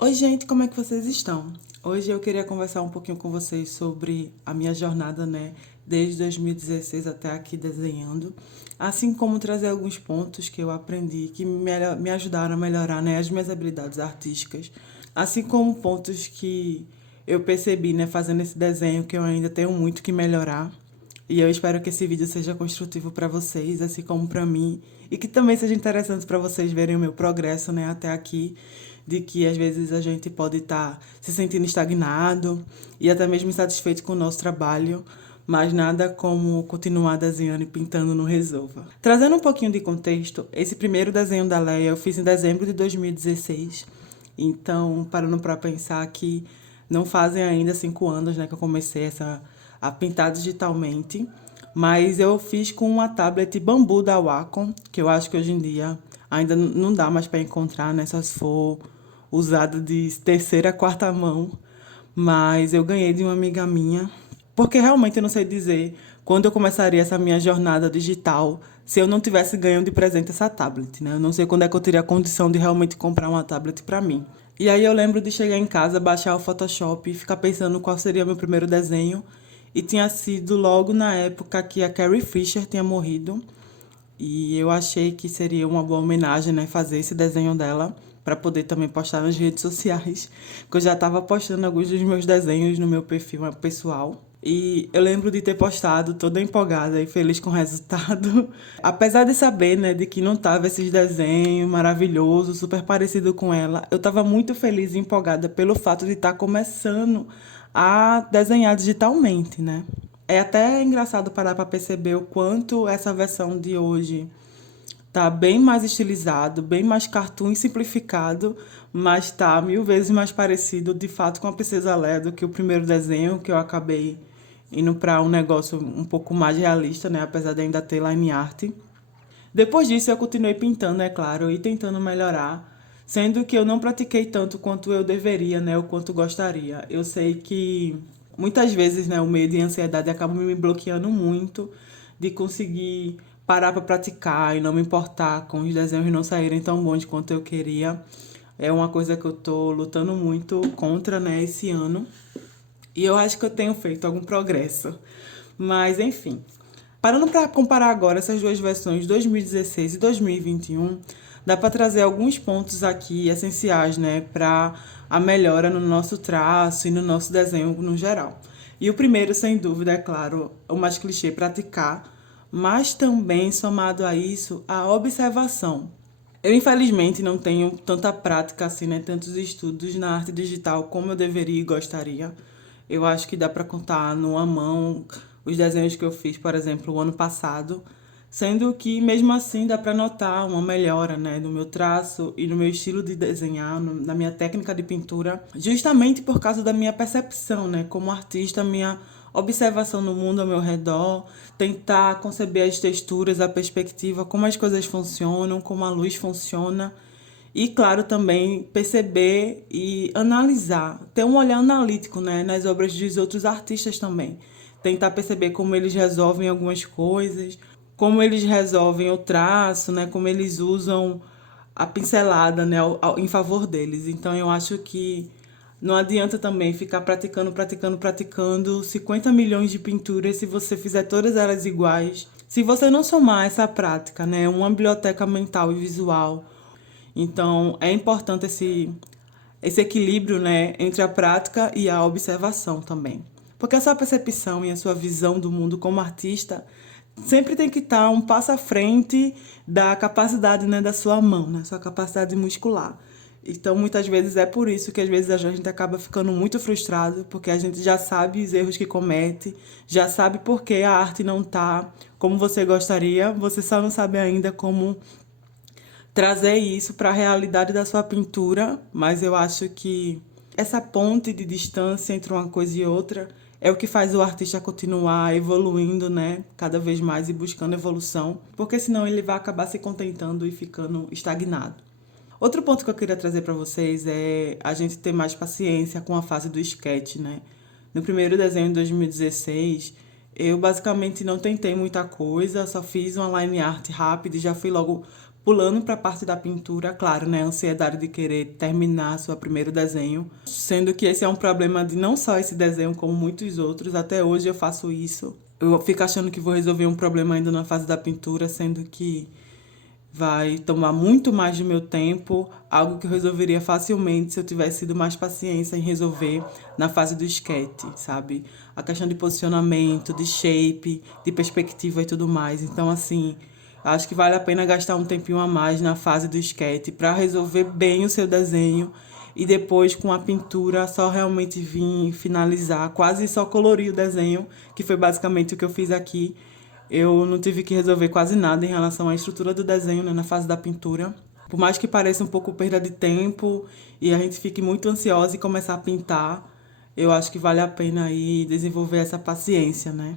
Oi, gente, como é que vocês estão? Hoje eu queria conversar um pouquinho com vocês sobre a minha jornada, né, desde 2016 até aqui desenhando, assim como trazer alguns pontos que eu aprendi que me ajudaram a melhorar, né, as minhas habilidades artísticas, assim como pontos que eu percebi, né, fazendo esse desenho que eu ainda tenho muito que melhorar. E eu espero que esse vídeo seja construtivo para vocês, assim como para mim, e que também seja interessante para vocês verem o meu progresso, né, até aqui, de que às vezes a gente pode estar se sentindo estagnado e até mesmo insatisfeito com o nosso trabalho, mas nada como continuar desenhando e pintando não resolva. Trazendo um pouquinho de contexto, esse primeiro desenho da Leia eu fiz em dezembro de 2016, então parando para pensar que não fazem ainda 5 anos, né, que eu comecei a pintar digitalmente, mas eu fiz com uma tablet bambu da Wacom, que eu acho que hoje em dia ainda não dá mais para encontrar, né, só se for usada de terceira, quarta mão, mas eu ganhei de uma amiga minha, porque realmente eu não sei dizer quando eu começaria essa minha jornada digital se eu não tivesse ganho de presente essa tablet, né? Eu não sei quando é que eu teria a condição de realmente comprar uma tablet para mim. E aí eu lembro de chegar em casa, baixar o Photoshop e ficar pensando qual seria meu primeiro desenho. E tinha sido logo na época que a Carrie Fisher tinha morrido. E eu achei que seria uma boa homenagem, né, fazer esse desenho dela para poder também postar nas redes sociais, que eu já estava postando alguns dos meus desenhos no meu perfil pessoal. E eu lembro de ter postado toda empolgada e feliz com o resultado. Apesar de saber, né, de que não tava esses desenhos maravilhosos, super parecido com ela, eu estava muito feliz e empolgada pelo fato de estar começando a desenhar digitalmente, né? É até engraçado parar para perceber o quanto essa versão de hoje tá bem mais estilizado, bem mais cartoon e simplificado, mas tá 1000 vezes mais parecido de fato com a Princesa Leia do que o primeiro desenho, que eu acabei indo para um negócio um pouco mais realista, né, apesar de ainda ter line art. Depois disso eu continuei pintando, é claro, e tentando melhorar, sendo que eu não pratiquei tanto quanto eu deveria, né, ou quanto gostaria. Eu sei que muitas vezes, né, o medo e a ansiedade acabam me bloqueando muito de conseguir parar para praticar e não me importar com os desenhos não saírem tão bons quanto eu queria. É uma coisa que eu tô lutando muito contra, né, esse ano. E eu acho que eu tenho feito algum progresso. Mas, enfim. Parando para comparar agora essas duas versões, 2016 e 2021, dá para trazer alguns pontos aqui essenciais, né, para a melhora no nosso traço e no nosso desenho no geral. E o primeiro, sem dúvida, é claro, o mais clichê, praticar, mas também, somado a isso, a observação. Eu, infelizmente, não tenho tanta prática assim, né? Tantos estudos na arte digital como eu deveria e gostaria. Eu acho que dá para contar numa mão os desenhos que eu fiz, por exemplo, o ano passado, sendo que mesmo assim dá para notar uma melhora, né, no meu traço e no meu estilo de desenhar, na minha técnica de pintura, justamente por causa da minha percepção, né, como artista, minha observação no mundo ao meu redor, tentar conceber as texturas, a perspectiva, como as coisas funcionam, como a luz funciona. E, claro, também perceber e analisar, ter um olhar analítico, né, nas obras dos outros artistas também. Tentar perceber como eles resolvem algumas coisas, como eles resolvem o traço, né, como eles usam a pincelada, né, em favor deles. Então, eu acho que não adianta também ficar praticando, praticando, praticando 50 milhões de pinturas se você fizer todas elas iguais. Se você não somar essa prática, né, uma biblioteca mental e visual. Então, é importante esse equilíbrio, né, entre a prática e a observação também. Porque a sua percepção e a sua visão do mundo como artista sempre tem que estar um passo à frente da capacidade, né, da sua mão, né, sua capacidade muscular. Então, muitas vezes é por isso que às vezes a gente acaba ficando muito frustrado, porque a gente já sabe os erros que comete, já sabe por que a arte não tá como você gostaria, você só não sabe ainda como trazer isso para a realidade da sua pintura, mas eu acho que essa ponte de distância entre uma coisa e outra é o que faz o artista continuar evoluindo, né, cada vez mais e buscando evolução, porque senão ele vai acabar se contentando e ficando estagnado. Outro ponto que eu queria trazer para vocês é a gente ter mais paciência com a fase do sketch, né? No primeiro desenho de 2016, eu basicamente não tentei muita coisa, só fiz uma line art rápida e já fui logo Pulando para a parte da pintura, claro, né, a ansiedade de querer terminar seu primeiro desenho, sendo que esse é um problema de não só esse desenho, como muitos outros. Até hoje eu faço isso. Eu fico achando que vou resolver um problema ainda na fase da pintura, sendo que vai tomar muito mais do meu tempo, algo que eu resolveria facilmente se eu tivesse tido mais paciência em resolver na fase do sketch, sabe? A questão de posicionamento, de shape, de perspectiva e tudo mais. Então, assim, acho que vale a pena gastar um tempinho a mais na fase do sketch para resolver bem o seu desenho e depois com a pintura só realmente vir finalizar, quase só colorir o desenho, que foi basicamente o que eu fiz aqui. Eu não tive que resolver quase nada em relação à estrutura do desenho, né, na fase da pintura. Por mais que pareça um pouco perda de tempo e a gente fique muito ansiosa e começar a pintar, eu acho que vale a pena aí desenvolver essa paciência, né?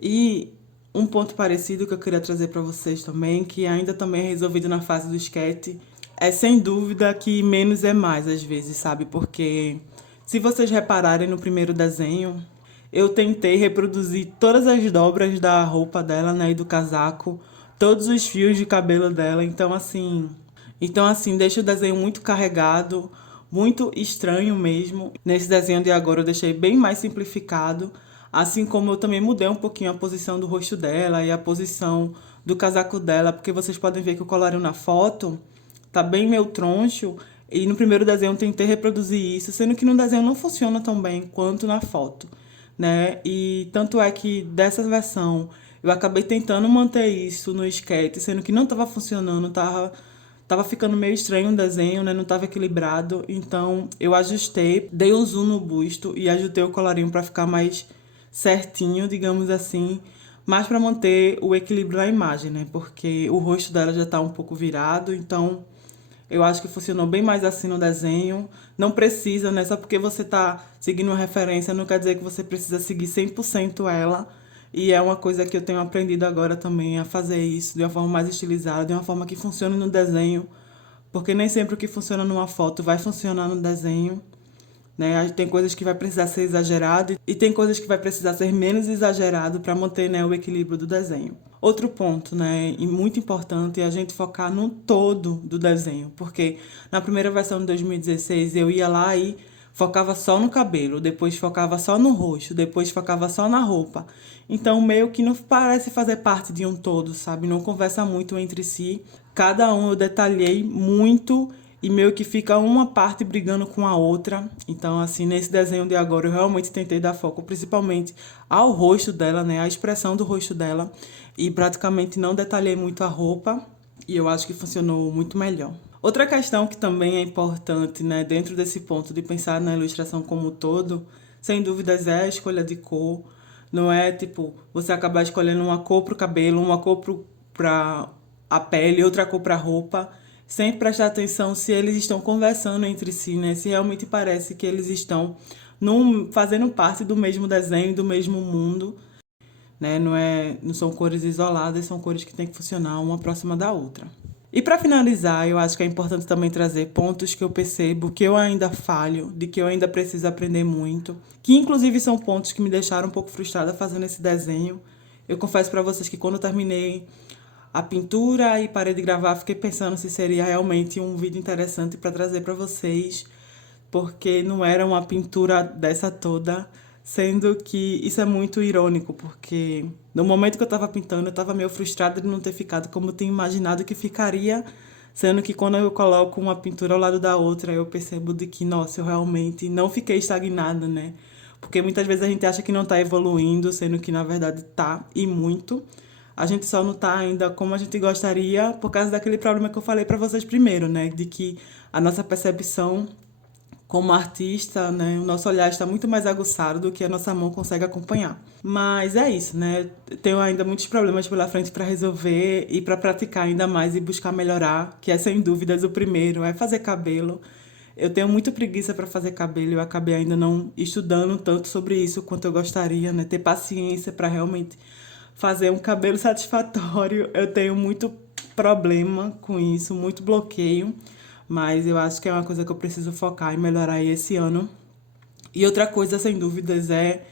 E um ponto parecido que eu queria trazer para vocês também, que ainda também é resolvido na fase do sketch, é sem dúvida que menos é mais às vezes, sabe? Porque se vocês repararem no primeiro desenho, eu tentei reproduzir todas as dobras da roupa dela, né, e do casaco, todos os fios de cabelo dela, então assim, deixa o desenho muito carregado, muito estranho mesmo. Nesse desenho de agora eu deixei bem mais simplificado, assim como eu também mudei um pouquinho a posição do rosto dela e a posição do casaco dela, porque vocês podem ver que o colarinho na foto tá bem meio troncho, e no primeiro desenho eu tentei reproduzir isso, sendo que no desenho não funciona tão bem quanto na foto, né? E tanto é que dessa versão eu acabei tentando manter isso no sketch, sendo que não estava funcionando, tava ficando meio estranho o desenho, né? Não estava equilibrado, então eu ajustei, dei um zoom no busto e ajustei o colarinho para ficar mais certinho, digamos assim, mas para manter o equilíbrio na imagem, né? Porque o rosto dela já tá um pouco virado, então eu acho que funcionou bem mais assim no desenho. Não precisa, né? Só porque você tá seguindo uma referência, não quer dizer que você precisa seguir 100% ela. E é uma coisa que eu tenho aprendido agora também, a fazer isso de uma forma mais estilizada, de uma forma que funcione no desenho. Porque nem sempre o que funciona numa foto vai funcionar no desenho, né? Tem coisas que vai precisar ser exagerado e tem coisas que vai precisar ser menos exagerado para manter, né, o equilíbrio do desenho. Outro ponto, né, e muito importante é a gente focar no todo do desenho, porque na primeira versão de 2016 eu ia lá e focava só no cabelo, depois focava só no rosto, depois focava só na roupa. Então, meio que não parece fazer parte de um todo, sabe? Não conversa muito entre si. Cada um eu detalhei muito e meio que fica uma parte brigando com a outra. Então, assim, nesse desenho de agora, eu realmente tentei dar foco principalmente ao rosto dela, né? A expressão do rosto dela. E praticamente não detalhei muito a roupa. E eu acho que funcionou muito melhor. Outra questão que também é importante, né, dentro desse ponto de pensar na ilustração como um todo, sem dúvidas é a escolha de cor. Não é tipo você acabar escolhendo uma cor para o cabelo, uma cor para a pele, outra cor para a roupa, sem prestar atenção se eles estão conversando entre si, né? Se realmente parece que eles estão fazendo parte do mesmo desenho, do mesmo mundo, né? Não são cores isoladas, são cores que têm que funcionar uma próxima da outra. E para finalizar, eu acho que é importante também trazer pontos que eu percebo que eu ainda falho, de que eu ainda preciso aprender muito, que inclusive são pontos que me deixaram um pouco frustrada fazendo esse desenho. Eu confesso para vocês que quando eu terminei a pintura e parei de gravar, fiquei pensando se seria realmente um vídeo interessante para trazer para vocês, porque não era uma pintura dessa toda, sendo que isso é muito irônico, porque no momento que eu estava pintando, eu estava meio frustrada de não ter ficado como eu tinha imaginado que ficaria, sendo que quando eu coloco uma pintura ao lado da outra, eu percebo de que, nossa, eu realmente não fiquei estagnada, né? Porque muitas vezes a gente acha que não está evoluindo, sendo que na verdade tá, e muito. A gente só não tá ainda como a gente gostaria por causa daquele problema que eu falei para vocês primeiro, né? De que a nossa percepção como artista, né, o nosso olhar está muito mais aguçado do que a nossa mão consegue acompanhar. Mas é isso, né? Tenho ainda muitos problemas pela frente para resolver e para praticar ainda mais e buscar melhorar, que é sem dúvidas o primeiro, é fazer cabelo. Eu tenho muita preguiça para fazer cabelo, eu acabei ainda não estudando tanto sobre isso quanto eu gostaria, né? Ter paciência para realmente fazer um cabelo satisfatório. Eu tenho muito problema com isso, muito bloqueio. Mas eu acho que é uma coisa que eu preciso focar e melhorar esse ano. E outra coisa, sem dúvidas, é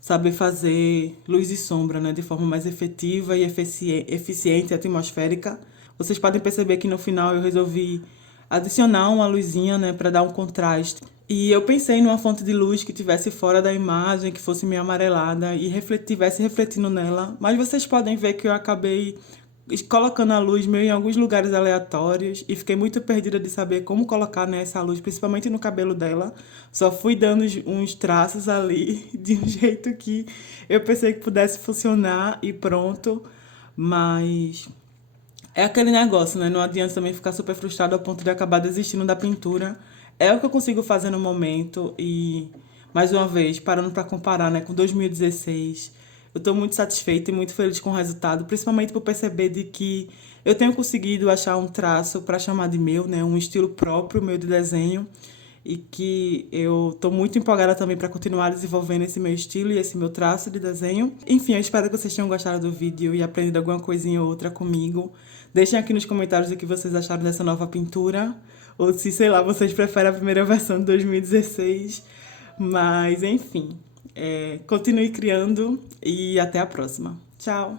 saber fazer luz e sombra, né? De forma mais efetiva e eficiente, atmosférica. Vocês podem perceber que no final eu resolvi adicionar uma luzinha, né, para dar um contraste. E eu pensei numa fonte de luz que tivesse fora da imagem, que fosse meio amarelada e tivesse refletindo nela. Mas vocês podem ver que eu acabei colocando a luz meio em alguns lugares aleatórios e fiquei muito perdida de saber como colocar, né, essa luz, principalmente no cabelo dela. Só fui dando uns traços ali de um jeito que eu pensei que pudesse funcionar e pronto. Mas é aquele negócio, né? Não adianta também ficar super frustrado ao ponto de acabar desistindo da pintura. É o que eu consigo fazer no momento e, mais uma vez, parando para comparar, né, com 2016, eu estou muito satisfeita e muito feliz com o resultado, principalmente por perceber de que eu tenho conseguido achar um traço para chamar de meu, né, um estilo próprio meu de desenho e que eu estou muito empolgada também para continuar desenvolvendo esse meu estilo e esse meu traço de desenho. Enfim, eu espero que vocês tenham gostado do vídeo e aprendido alguma coisinha ou outra comigo. Deixem aqui nos comentários o que vocês acharam dessa nova pintura, ou se, sei lá, vocês preferem a primeira versão de 2016. Mas, enfim, continue criando e até a próxima. Tchau!